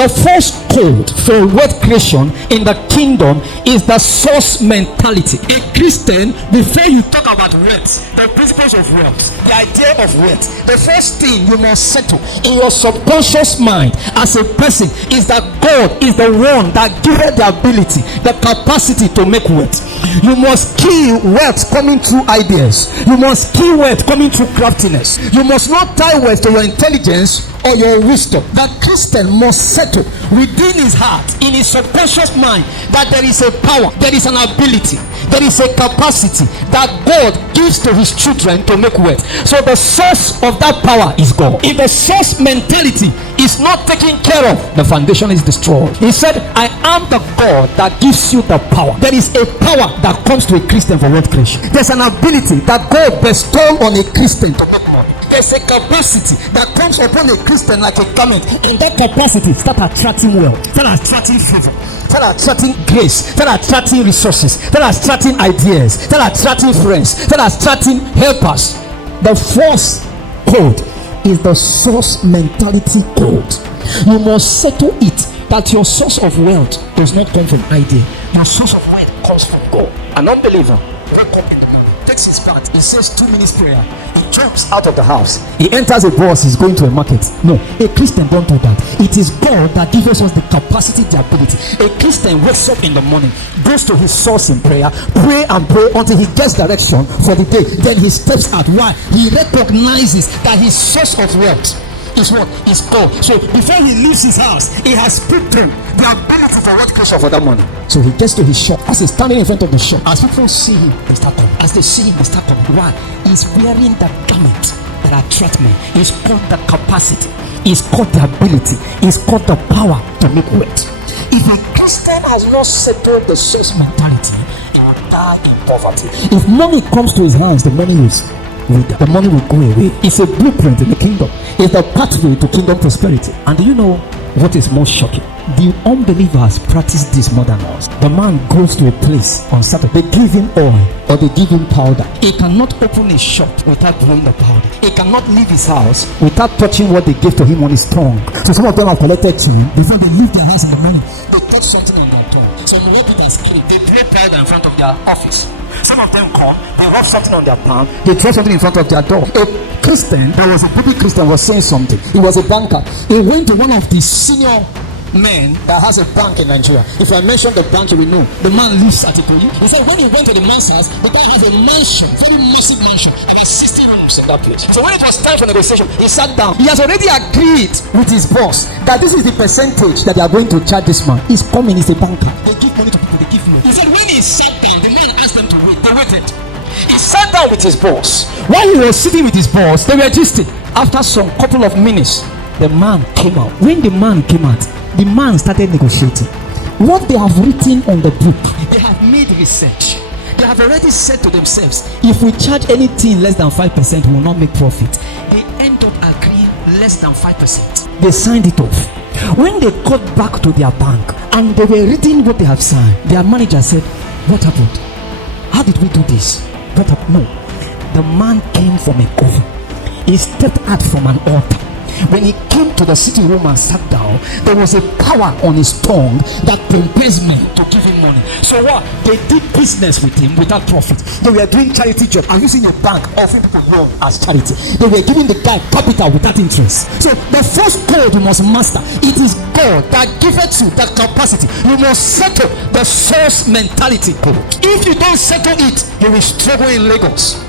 The first code for wealth creation in the kingdom is the source mentality. A Christian, before you talk about wealth, the principles of wealth, the idea of wealth, the first thing you must settle in your subconscious mind as a person is that God is the one that gives the ability, the capacity to make wealth. You must kill wealth coming through ideas. You must kill wealth coming through craftiness. You must not tie wealth to your intelligence or your wisdom. That Christian must settle within his heart, in his subconscious mind, that there is a power, there is an ability, there is a capacity that God gives to his children to make wealth. So the source of that power is God. If the source mentality is not taken care of, the foundation is destroyed. He said, I am the God that gives you the power. There is a power that comes to a Christian for wealth creation. There's an ability that God bestowed on a Christian to make money. There's a capacity that comes upon a Christian like a garment, and that capacity start attracting wealth, start attracting favor, start attracting grace, start attracting resources, start attracting ideas, start attracting friends, start attracting helpers. The first code is the source mentality code. You must settle it that your source of wealth does not come from idea. Your source of wealth comes from God. An unbeliever takes his part, he says 2 minutes prayer, he jumps out of the house, he enters a bus, he's going to a market. No, a Christian don't do that. It is God that gives us the capacity, the ability. A Christian wakes up in the morning, goes to his source in prayer, pray and pray until he gets direction for the day. Then he steps out. Why? He recognizes that his source of wealth is what? Is God. So before he leaves his house, he has prepared the ability for wealth creation for that money. So he gets to his shop. As he's standing in front of the shop, as people see him, they start coming. As they see him, they start coming. Why? He's wearing the garment that attracts men. It's called the capacity. It's called the ability. It's called the power to make wealth. If a Christian has not settled the source mentality, he will die in poverty. If money comes to his hands, the money will go away. It's a blueprint in the kingdom. It's the pathway to kingdom prosperity. And do you know what is most shocking? The unbelievers practice this more than us. The man goes to a place on Saturday, they give him oil or they give him powder. He cannot open a shop without blowing the powder. He cannot leave his house without touching what they gave to him on his tongue. So some of them have collected too. Before they leave their house in the morning, they touch something on their tongue. So the way people scream, they play powder in front of their office. Some of them come, they rub something on their palm, they throw something in front of their door. A Christian, there was a baby Christian, was saying something. He was a banker. He went to one of the senior men that has a bank in Nigeria. If I mention the bank, you will know. The man lives at Ikoyi. He said when he went to the man's house, the guy has a mansion, very massive mansion, and has 60 rooms in that place. So when it was time for negotiation, he sat down. He has already agreed with his boss that this is the percentage that they are going to charge this man. He's coming, he's a banker. They give money to people, they give money. He said when he sat down, the man asked them to wait. They waited. He sat down with his boss. While he was sitting with his boss, they were gisting. After some couple of minutes, the man came out. When the man came out, the man started negotiating. What they have written on the book, they have made research. They have already said to themselves, if we charge anything less than 5%, we will not make profit. They end up agreeing less than 5%. They signed it off. When they got back to their bank and they were reading what they have signed, their manager said, what happened? How did we do this? What happened? No. The man came from a coven. He stepped out from an altar. When he came to the sitting room and sat down, there was a power on his tongue that prepares men to give him money. So what? They did business with him without profit. They were doing charity job and using your bank, offering people loan as charity. They were giving the guy capital without interest. So the first code you must master, it is God that giveth you that capacity. You must settle the source mentality code. If you don't settle it, you will struggle in Lagos.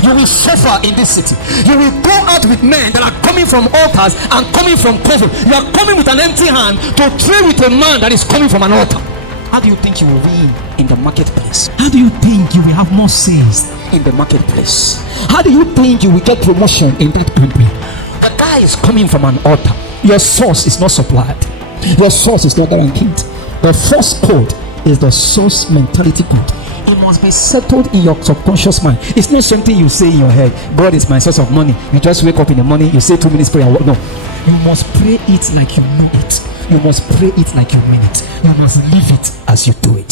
You will suffer in this city. You will go out with men that are coming from altars and coming from coven. You are coming with an empty hand to trade with a man that is coming from an altar. How do you think you will win in the marketplace? How do you think you will have more sales in the marketplace? How do you think you will get promotion in that country? The guy is coming from an altar. Your source is not supplied. Your source is not guaranteed. The first code is the source mentality code. It must be settled in your subconscious mind. It's not something you say in your head, God is my source of money. You just wake up in the morning, you say 2 minutes prayer. No, you must pray it like you know it. You must pray it like you mean it. You must live it as you do it.